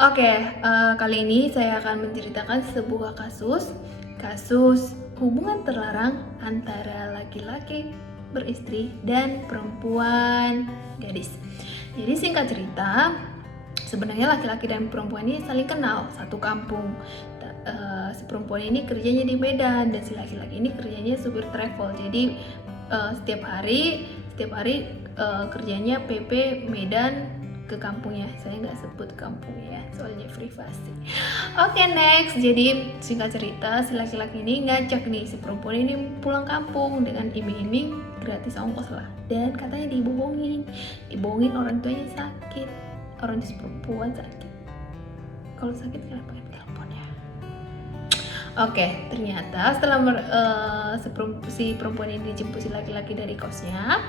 Oke, kali ini saya akan menceritakan sebuah kasus hubungan terlarang antara laki-laki beristri dan perempuan gadis. Jadi singkat cerita, sebenarnya laki-laki dan perempuan ini saling kenal, satu kampung. Si perempuan ini kerjanya di Medan dan si laki-laki ini kerjanya supir travel. Jadi setiap hari kerjanya PP Medan ke kampungnya. Saya nggak sebut kampungnya ya, soalnya privasi. Oke, next. Jadi singkat cerita, si laki-laki ini ngajak nih si perempuan ini pulang kampung dengan iming-iming gratis ongkos lah. Dan katanya dibohongin orang tuanya sakit, orang si perempuan sakit. Kalau sakit kenapa pakai telepon ya? Oke, ternyata setelah si perempuan ini dijemput si laki-laki dari kosnya,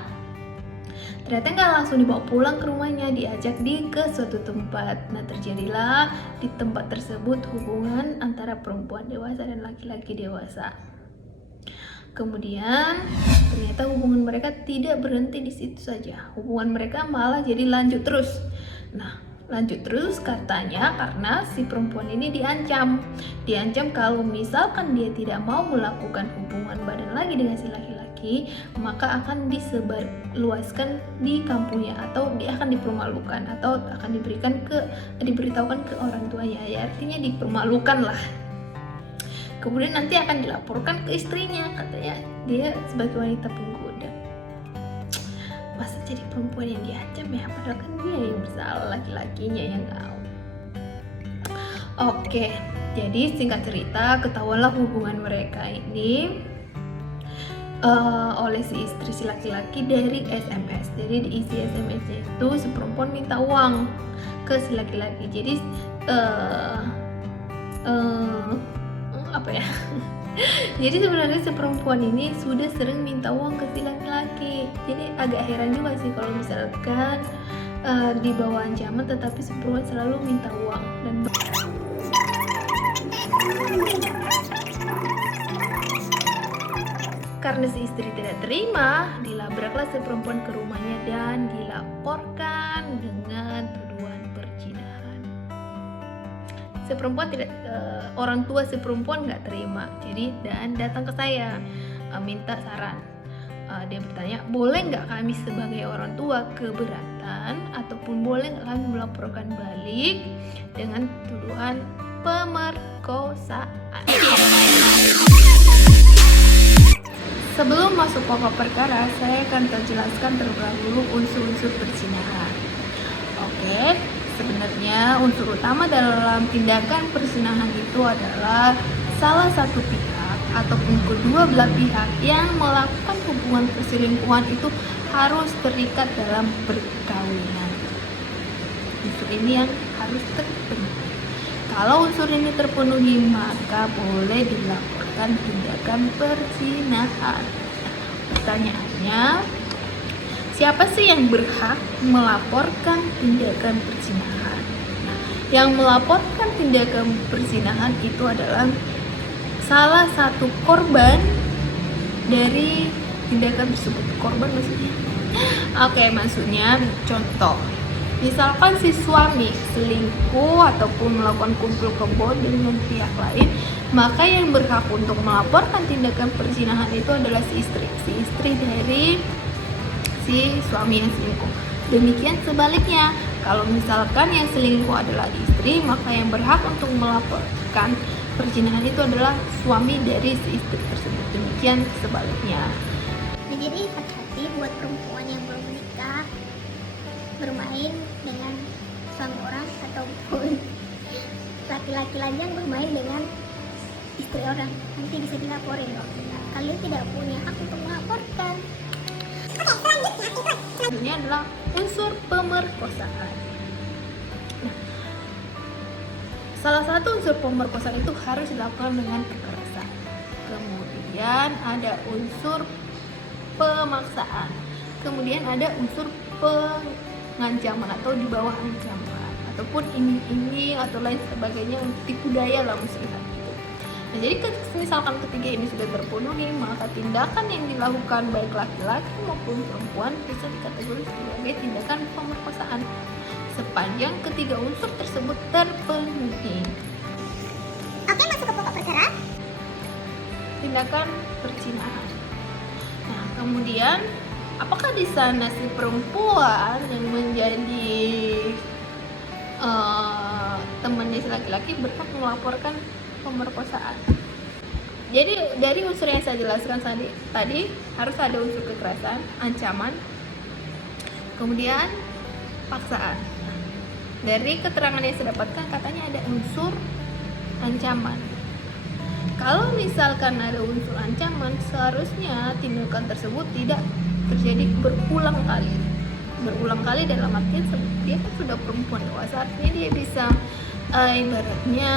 ternyata nggak langsung dibawa pulang ke rumahnya, diajak ke suatu tempat. Nah, terjadilah di tempat tersebut hubungan antara perempuan dewasa dan laki-laki dewasa. Kemudian ternyata hubungan mereka tidak berhenti di situ saja. Hubungan mereka malah jadi lanjut terus. Nah, lanjut terus katanya karena si perempuan ini diancam kalau misalkan dia tidak mau melakukan hubungan badan lagi dengan si laki-laki, maka akan disebarluaskan di kampungnya, atau dia akan dipermalukan, atau akan diberitahukan ke orang tuanya. Ya, artinya dipermalukan lah. Kemudian nanti akan dilaporkan ke istrinya, katanya dia sebagai wanita penggoda. Masa jadi perempuan yang diancam ya, padahal kan dia yang bersalah, laki-lakinya yang tahu. Oke, jadi singkat cerita, ketahuanlah hubungan mereka ini oleh si istri si laki-laki dari SMS. Jadi di isi SMS-nya itu si perempuan minta uang ke si laki-laki. Jadi jadi sebenarnya si perempuan ini sudah sering minta uang ke si laki-laki. Jadi agak heran juga sih kalau misalkan di bawah ancaman tetapi si perempuan selalu minta uang. Dan karena si istri tidak terima, dilabraklah si perempuan ke rumahnya dan dilaporkan dengan tuduhan perzinahan. Si perempuan orang tua si perempuan nggak terima, dan datang ke saya minta saran. Dia bertanya, boleh nggak kami sebagai orang tua keberatan, ataupun boleh nggak kami melaporkan balik dengan tuduhan pemerkosaan. Sebelum masuk pokok perkara, saya akan jelaskan terlebih dahulu unsur-unsur perzinahan. Oke, sebenarnya unsur utama dalam tindakan perzinahan itu adalah salah satu pihak ataupun kedua belah pihak yang melakukan hubungan perselingkuhan itu harus terikat dalam perkawinan. Unsur ini yang harus terpenuhi. Kalau unsur ini terpenuhi, maka boleh dilaporkan tindakan perzinahan. Pertanyaannya, siapa sih yang berhak melaporkan tindakan perzinahan? Yang melaporkan tindakan perzinahan itu adalah salah satu korban dari tindakan tersebut. Korban maksudnya? Oke, maksudnya contoh. Misalkan si suami selingkuh ataupun melakukan kumpul kebo dengan pihak lain, maka yang berhak untuk melaporkan tindakan perzinahan itu adalah si istri dari si suami yang selingkuh. Demikian sebaliknya, kalau misalkan yang selingkuh adalah istri, maka yang berhak untuk melaporkan perzinahan itu adalah suami dari si istri tersebut. Demikian sebaliknya. Jadi hati-hati buat perempuan yang belum menikah bermain dengan suami orang, ataupun laki-laki lagi yang bermain dengan istri orang. Nanti bisa dilaporin loh. Kalian tidak punya hak untuk melaporkan. Selanjutnya adalah unsur pemerkosaan. Nah, salah satu unsur pemerkosaan itu harus dilakukan dengan kekerasan. Kemudian ada unsur pemaksaan. Kemudian ada unsur pengancaman atau di bawah ancaman, ataupun iming-iming atau lain sebagainya untuk tipu daya lah misalnya. Nah, jadi misalkan ketiga ini sudah terpenuhi, maka tindakan yang dilakukan baik laki-laki maupun perempuan bisa dikategorikan sebagai tindakan pemerkosaan. sepanjang ketiga unsur tersebut terpenuhi. Oke, masuk ke pokok perkara. Tindakan perzinahan. Nah, kemudian apakah di sana si perempuan yang menjadi temannya si laki-laki berhak melaporkan pemerkosaan? Jadi dari unsur yang saya jelaskan tadi harus ada unsur kekerasan, ancaman, kemudian paksaan. Dari keterangan yang saya dapatkan katanya ada unsur ancaman. Kalau misalkan ada unsur ancaman, seharusnya tindakan tersebut tidak terjadi berulang kali. Berulang kali dalam artian dia kan sudah perempuan dewasa, artinya dia bisa ibaratnya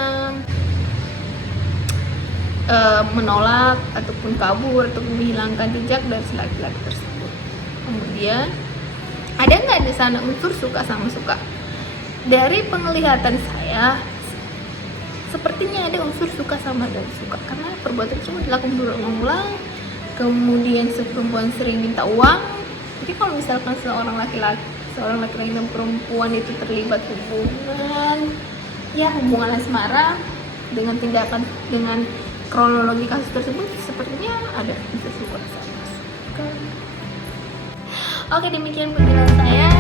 menolak ataupun kabur atau menghilangkan jejak dari laki-laki tersebut. Kemudian ada nggak di sana unsur suka sama suka? Dari penglihatan saya sepertinya ada unsur suka sama dan suka, karena perbuatan tersebut dilakukan berulang-ulang. Kemudian si perempuan sering minta uang. Jadi kalau misalkan seorang laki-laki dan perempuan itu terlibat hubungan asmara dengan tindakan dengan kronologi kasus tersebut, sepertinya ada unsur suka sama suka. Oke, demikian penjelasan saya.